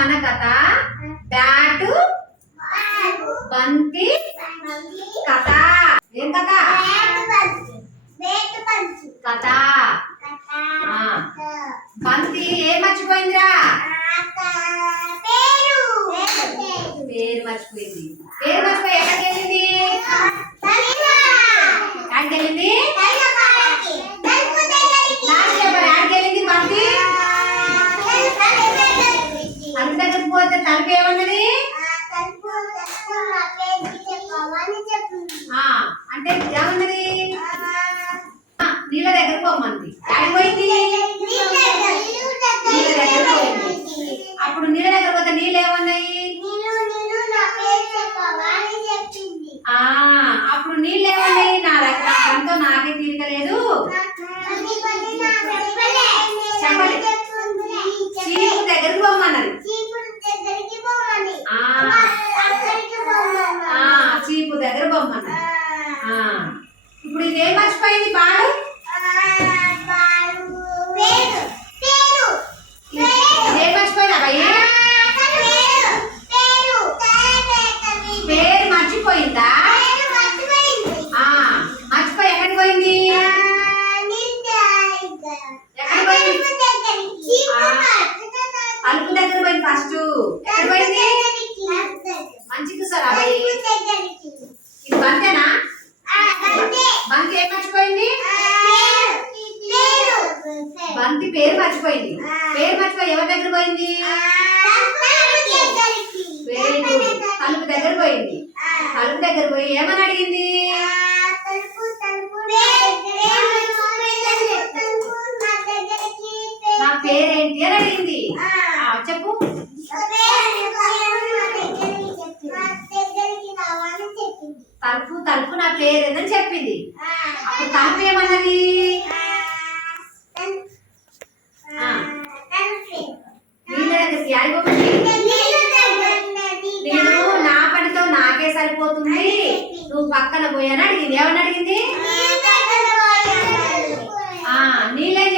మన కథ బ్యాటు బంతి కథ. ఏం కథ? కథ. బంతి ఏం మర్చిపోయిందిరా? పేరు మర్చిపోయింది. పేరు మర్చిపోయి ఎక్కడికి వెళ్ళింది? ఎక్కడికి వెళ్ళింది? ఎక్కడికి వెళ్ళింది బంతి? తలుపు దగ్గరికి పోతే తలుపు ఏమన్నది? అంటే ఏమన్నది? నీళ్ళ దగ్గర పోమంది. ఎక్కడికి పోయింది? నీళ్ళ దగ్గర పోయింది. అప్పుడు నీళ్ళ దగ్గర పోతే నీళ్ళు ఏమన్నాయి? అప్పుడు నీళ్ళు ఏమన్నాయి? నా దగ్గర అంతా నాకే తీరకలేదు, చెప్పండి, చీపు దగ్గరికి పోమన్నది. చీపు దగ్గర పోమన్నది. ఇప్పుడు ఇదేం మర్చిపోయింది? పాడు. ఇదేం మర్చిపోయింది అబ్బాయి? పేరు మర్చిపోయిందా? మర్చిపోయి ఎక్కడికి పోయింది? ఎక్కడికి పోయింది? తలుపు దగ్గర పోయింది. ఫస్ట్ ఎక్కడ పోయింది? మంచిగా సార్ అబ్బాయి. ఇది బంతేనా? బంతి ఏం మర్చిపోయింది? బంతి పేరు మర్చిపోయింది. పేరు మర్చిపోయి ఎవరి దగ్గర పోయింది? తలుపు దగ్గర పోయింది. తలుపు దగ్గర పోయి ఏమని అడిగింది? నా పేరేంటి అని అడిగింది. చెప్పు. తలుపు తలుపు నా పేరేందని చెప్పింది. అప్పుడు తలుపు ఏమన్నది? నీళ్ళ దగ్గరికి ఆగిపోయింది. నేను నా పనితో నాకే సరిపోతుంది, నువ్వు పక్కన పోయని అడిగింది. ఏమని అడిగింది? నీళ్ళేం